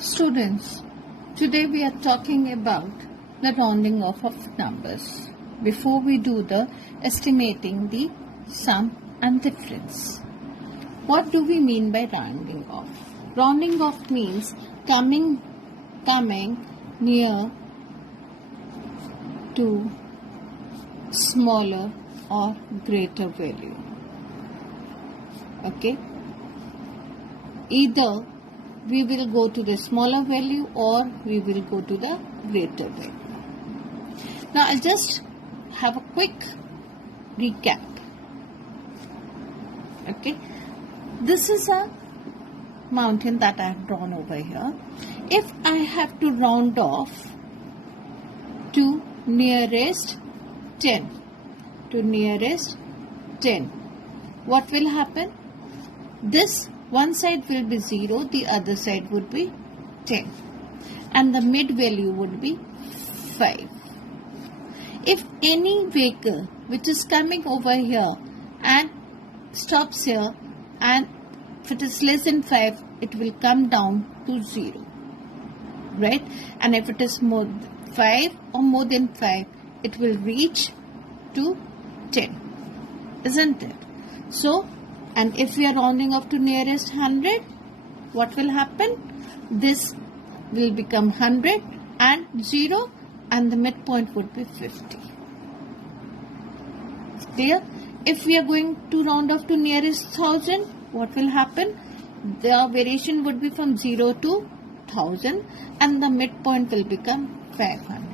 Students, today we are talking about the rounding off of numbers before we do the estimating the sum and difference. What do we mean by rounding off? Rounding off means coming near to smaller or greater value. Okay? Either we will go to the smaller value or we will go to the greater value. Now I'll just have a quick recap. Okay, this is a mountain that I have drawn over here. If I have to round off to nearest 10, what will happen? This one side will be 0, the other side would be 10, and the mid value would be 5. If any vehicle which is coming over here and stops here, and if it is less than 5, it will come down to 0, right? And if it is more 5 or more than 5, it will reach to 10, isn't it? So, and if we are rounding off to nearest 100, what will happen? This will become 100 and 0, and the midpoint would be 50. Clear? If we are going to round off to nearest 1000, what will happen? The variation would be from 0 to 1000, and the midpoint will become 500.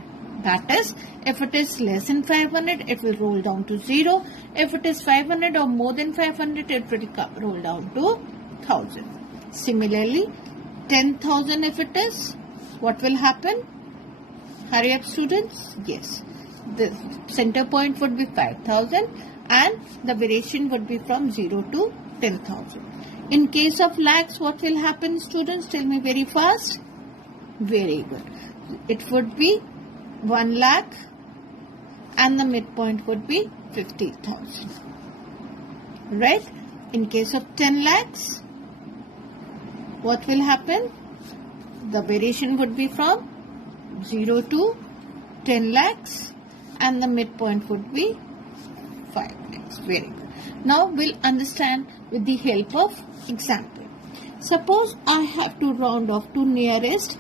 That is, if it is less than 500, it will roll down to 0. If it is 500 or more than 500, it will roll down to 1000. Similarly, 10,000 if it is, what will happen? Hurry up, students. Yes, the center point would be 5,000 and the variation would be from 0 to 10,000. In case of lakhs, what will happen, students? Tell me very fast. Very good. It would be 1 lakh and the midpoint would be 50,000. Right? In case of 10 lakhs, what will happen? The variation would be from 0 to 10 lakhs and the midpoint would be 5 lakhs. Very good. Now we'll understand with the help of example. Suppose I have to round off to nearest,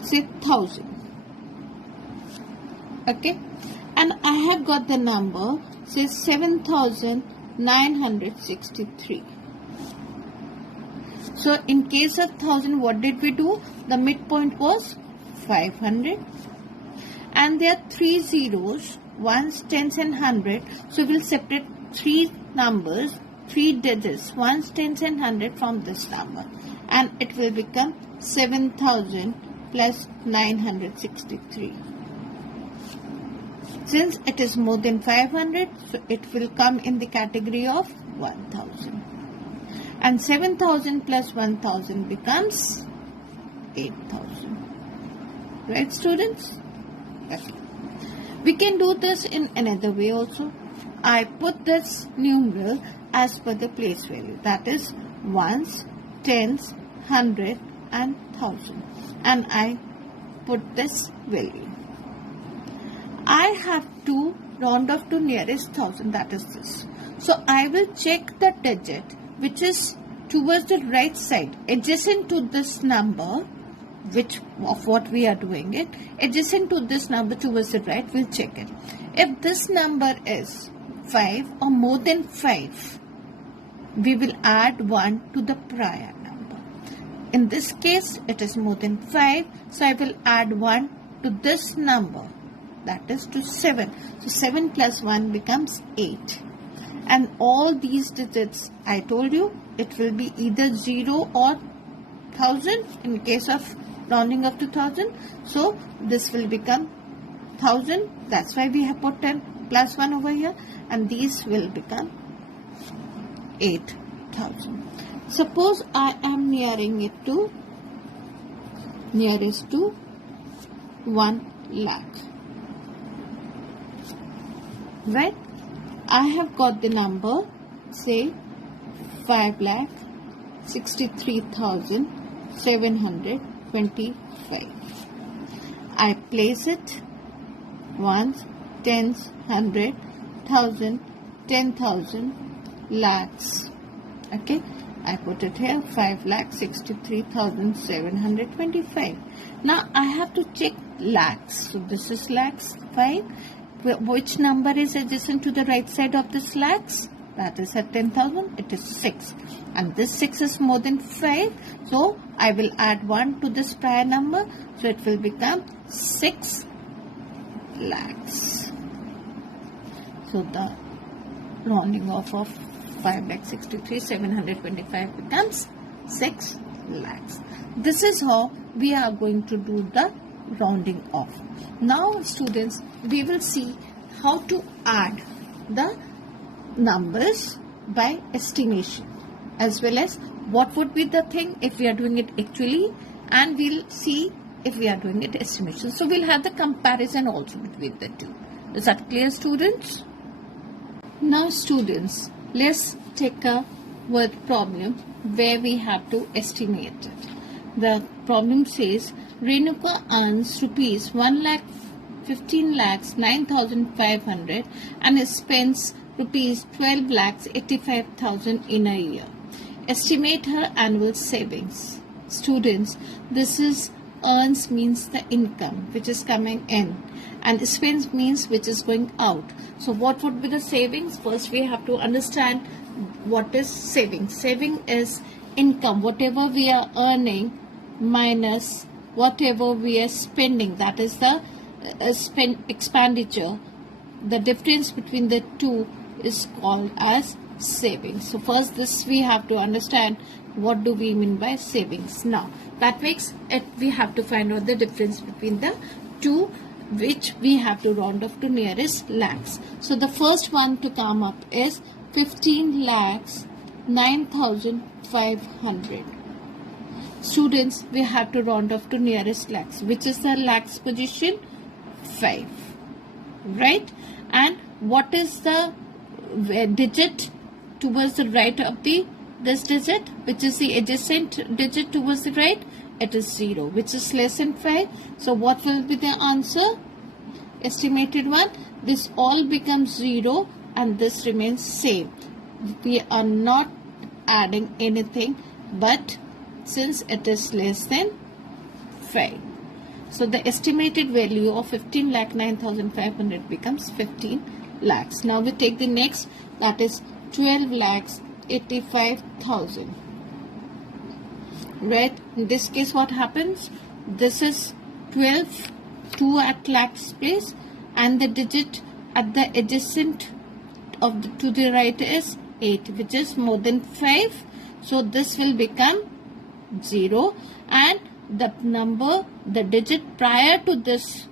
say 1000. Okay, and I have got the number, say 7963. So in case of 1000, what did we do? The midpoint was 500, and there are 3 zeros, ones, tens and 100. So we'll separate 3 numbers, 3 digits, ones, tens and 100 from this number, and it will become 7000 plus 963. Since it is more than 500, so it will come in the category of 1000. And 7000 plus 1000 becomes 8000. Right, students? Okay. We can do this in another way also. I put this numeral as per the place value. That is ones, tens, 100 and 1000. And I put this value. I have to round off to nearest 1000, that is this. So I will check the digit which is towards the right side, adjacent to this number, which of what we are doing it, adjacent to this number towards the right, we'll check it. If this number is 5 or more than 5, we will add 1 to the prior number. In this case, it is more than 5, so I will add 1 to this number, that is to 7. So 7 plus 1 becomes 8. And all these digits, I told you, it will be either 0 or 1000 in case of rounding up to 1000. So this will become 1000. That's why we have put 10 plus 1 over here. And these will become 8000. Suppose I am nearest to 1 lakh. Right? I have got the number, say 5 lakh 63,725. I place it ones, tens, hundred, thousand, 10,000, lakhs. Okay, I put it here 5,63,725. Now I have to check lakhs. So this is lakhs 5. Which number is adjacent to the right side of this lakhs? That is at 10,000. It is 6. And this 6 is more than 5. So I will add 1 to this prior number. So it will become 6 lakhs. So the rounding off of 5,63,725 becomes 6 lakhs. This is how we are going to do the rounding off. Now students, we will see how to add the numbers by estimation, as well as what would be the thing if we are doing it actually, and we'll see if we are doing it estimation. So we'll have the comparison also between the two. Is that clear, students? Now students, let's take a word problem where we have to estimate it. The problem says Renuka earns rupees 1,15,09,500 and spends rupees 12,85,000 in a year. Estimate her annual savings. Students, this is earns means the income which is coming in, and spends means which is going out. So what would be the savings? First we have to understand what is savings. Saving is income, whatever we are earning minus whatever we are spending, that is the expenditure. The difference between the two is called as savings. So first this we have to understand what do we mean by savings. Now that makes it we have to find out the difference between the two, which we have to round off to nearest lakhs. So the first one to come up is 15,09,500. Students, we have to round off to nearest lakhs. Which is the lakhs position? 5. Right? And what is the digit towards the right of this digit? Which is the adjacent digit towards the right? It is 0, which is less than 5. So what will be the answer? Estimated one. This all becomes 0 and this remains same. We are not adding anything, but since it is less than 5. So the estimated value of 15,09,500 becomes 15 lakhs. Now we take the next, that is 12,85,000. Right? In this case what happens? This is 12, 2 at lakhs place, and the digit at the adjacent of to the right is 8, which is more than 5. So this will become 0, and the number, the digit prior to this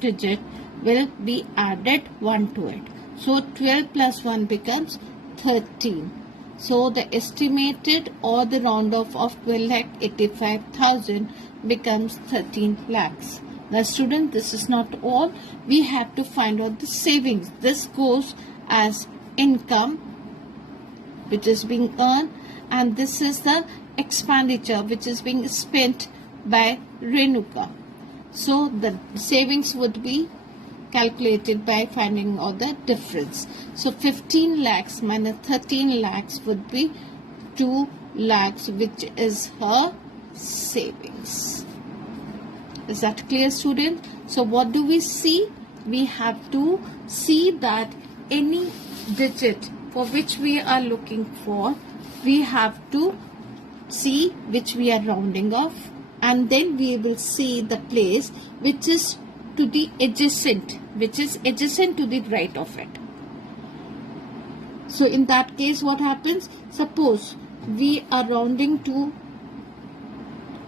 digit will be added 1 to it. So 12 plus 1 becomes 13. So the estimated or the round off of 12,85,000 becomes 13 lakhs. Now student, this is not all. We have to find out the savings. This goes as income which is being earned, and this is the expenditure which is being spent by Renuka. So the savings would be calculated by finding out the difference. So 15 lakhs minus 13 lakhs would be 2 lakhs, which is her savings. Is that clear, student? So what do we see? We have to see that any digit for which we are looking for, we have to see which we are rounding off, and then we will see the place which is to the adjacent, which is adjacent to the right of it. So in that case what happens? Suppose we are rounding to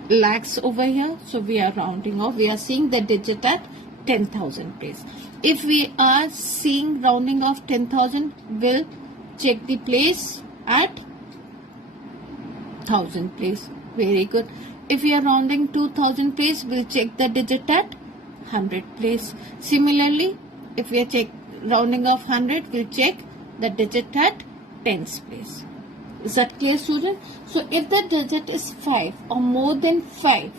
lakhs over here, so we are rounding off, we are seeing the digit at 10,000 place. If we are seeing rounding off 10,000, we'll check the place at 1000 place. Very good. If we are rounding 2000 place, we'll check the digit at 100 place. Similarly, if we are rounding off 100, we'll check the digit at tens place. Is that clear, student? So if the digit is 5 or more than 5,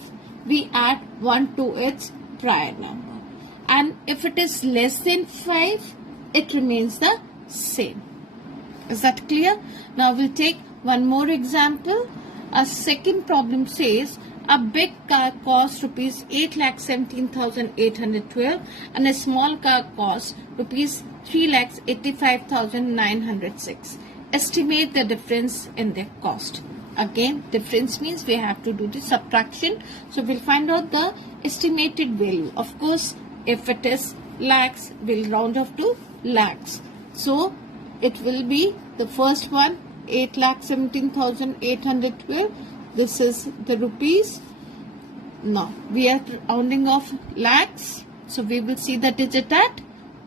we add 1 to its prior number. And if it is less than 5, it remains the same. Is that clear? Now we'll take one more example. A second problem says a big car costs rupees 8,17,812 and a small car costs rupees 3,85,906. Estimate the difference in their cost. Again, difference means we have to do the subtraction. So we'll find out the estimated value. Of course, if it is lakhs, we'll round off to lakhs. So it will be the first one, 8,17,812. This is the rupees. Now we are rounding off lakhs. So we will see the digit at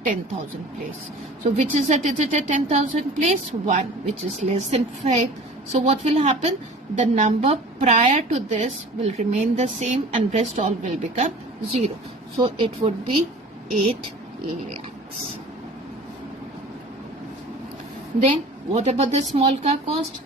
10,000 place. So which is the digit at 10,000 place? 1, which is less than 5. So what will happen? The number prior to this will remain the same and rest all will become 0. So it would be 8 lakhs. Then what about the small car cost?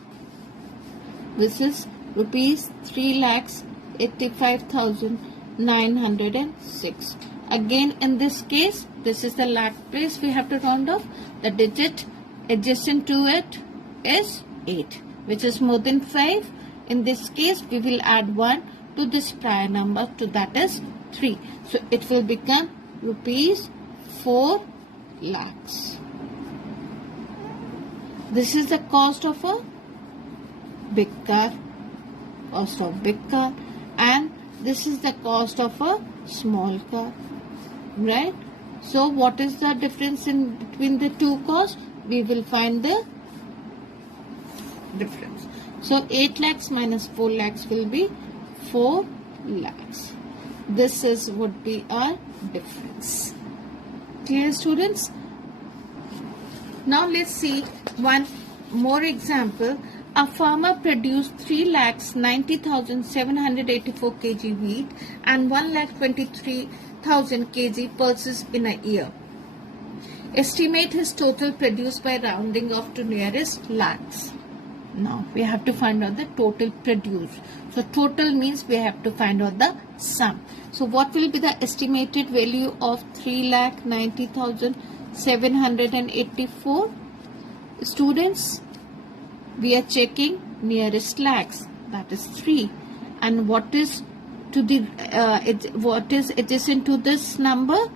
This is rupees 3,85,906. Again, in this case, this is the lakh place we have to round off. The digit adjacent to it is 8, which is more than 5. In this case, we will add 1 to this prior number, to that is 3. So it will become rupees 4 lakhs. This is the cost of a big car, and this is the cost of a small car, right? So what is the difference in between the two costs? We will find the difference. So 8 lakhs minus 4 lakhs will be 4 lakhs. This would be our difference. Clear, students? Now let's see one more example. A farmer produced 3,90,784 kg wheat and 1,23,000 kg pulses in a year. Estimate his total produce by rounding off to nearest lakhs. Now we have to find out the total produce. So total means we have to find out the sum. So what will be the estimated value of 3,90,784? Students, we are checking nearest lakhs, that is 3, and what is to the what is adjacent to this number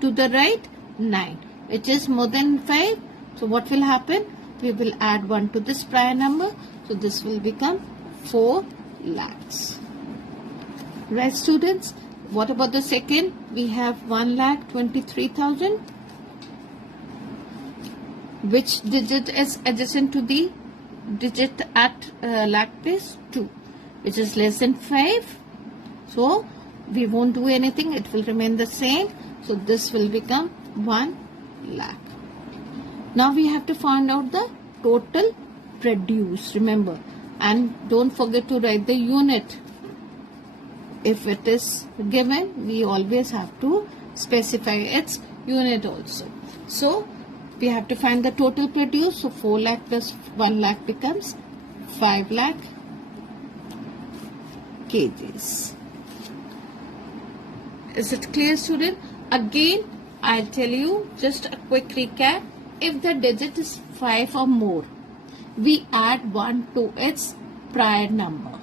to the right? 9, which is more than 5. So what will happen? We will add 1 to this prior number, so this will become 4 lakhs. Right, students? What about the second? We have 1,23,000. Which digit is adjacent to the digit at lakh place? 2, which is less than 5. So we won't do anything, it will remain the same. So this will become 1 lakh. Now we have to find out the total produce, remember, and don't forget to write the unit. If it is given, we always have to specify its unit also. So we have to find the total produce. So 4 lakh plus 1 lakh becomes 5 lakh kgs. Is it clear, student? Again, I'll tell you just a quick recap. If the digit is 5 or more, we add 1 to its prior number.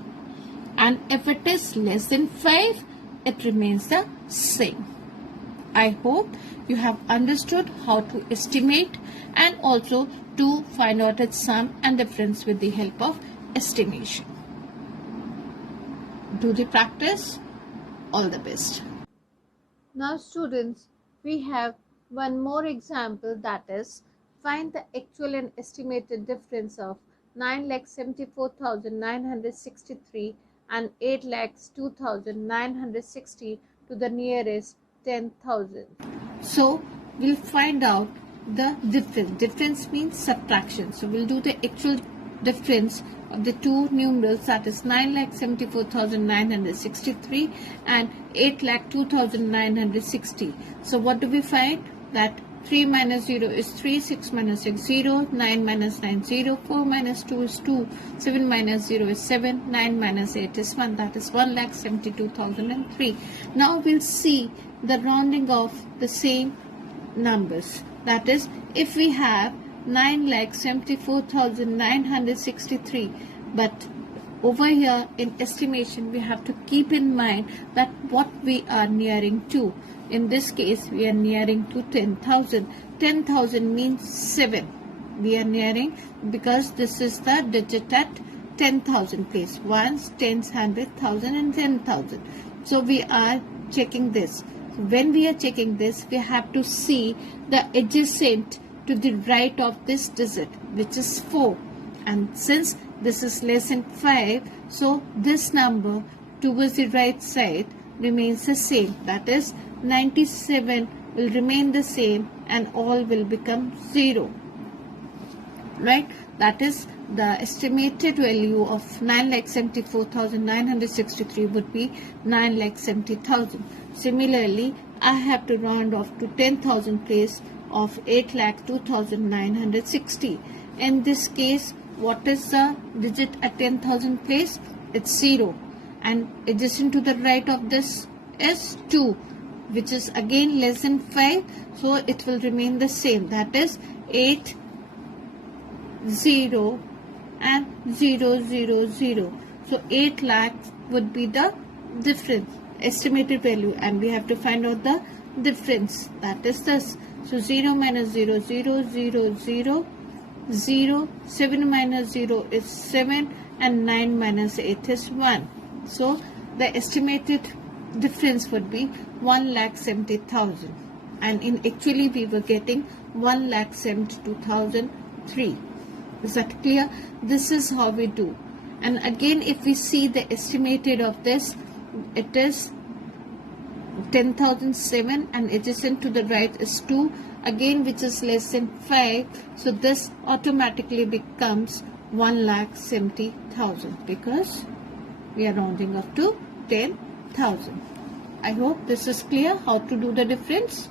And if it is less than 5, it remains the same. I hope you have understood how to estimate and also to find out its sum and difference with the help of estimation. Do the practice. All the best. Now students, we have one more example, that is find the actual and estimated difference of 9,74,963 and 8,02,960 to the nearest 10,000. So we'll find out the difference. Difference means subtraction. So we'll do the actual difference of the two numerals, that is 9,74,963 and 8,02,960. So what do we find? That 3 minus 0 is 3, 6 minus 6 0, 9 minus 9 0, 4 minus 2 is 2, 7 minus 0 is 7, 9 minus 8 is 1, that is 1,72,003. Now we'll see the rounding of the same numbers. That is, if we have 9,74,963, but over here in estimation we have to keep in mind that what we are nearing to. In this case we are nearing to 10,000. 10,000 means 7. We are nearing because this is the digit at 10,000 place. Ones, tens, 100,000 and 10,000. So we are checking this. When we are checking this, we have to see the adjacent to the right of this digit, which is 4. And since this is less than 5, so this number towards the right side remains the same. That is, 97 will remain the same and all will become 0. Right? That is, the estimated value of 9,74,963 would be 9,70,000. Similarly, I have to round off to 10,000 place of 8,02,960. In this case, what is the digit at 10,000 place? It's 0. And adjacent to the right of this is 2, which is again less than 5. So it will remain the same. That is 8, 0 and 0, 0, 0. So 8 lakhs would be the difference, estimated value, and we have to find out the difference. That is this. So 0 minus 0, 0, 0, 0, 0, 7 minus 0 is 7 and 9 minus 8 is 1. So the estimated difference would be 1,70,000, and in actually we were getting 1,72,003. Is that clear? This is how we do. And again, if we see the estimated of this, it is 10,007 and adjacent to the right is 2, again which is less than 5. So this automatically becomes 1,70,000 because we are rounding up to 10,000. I hope this is clear how to do the difference.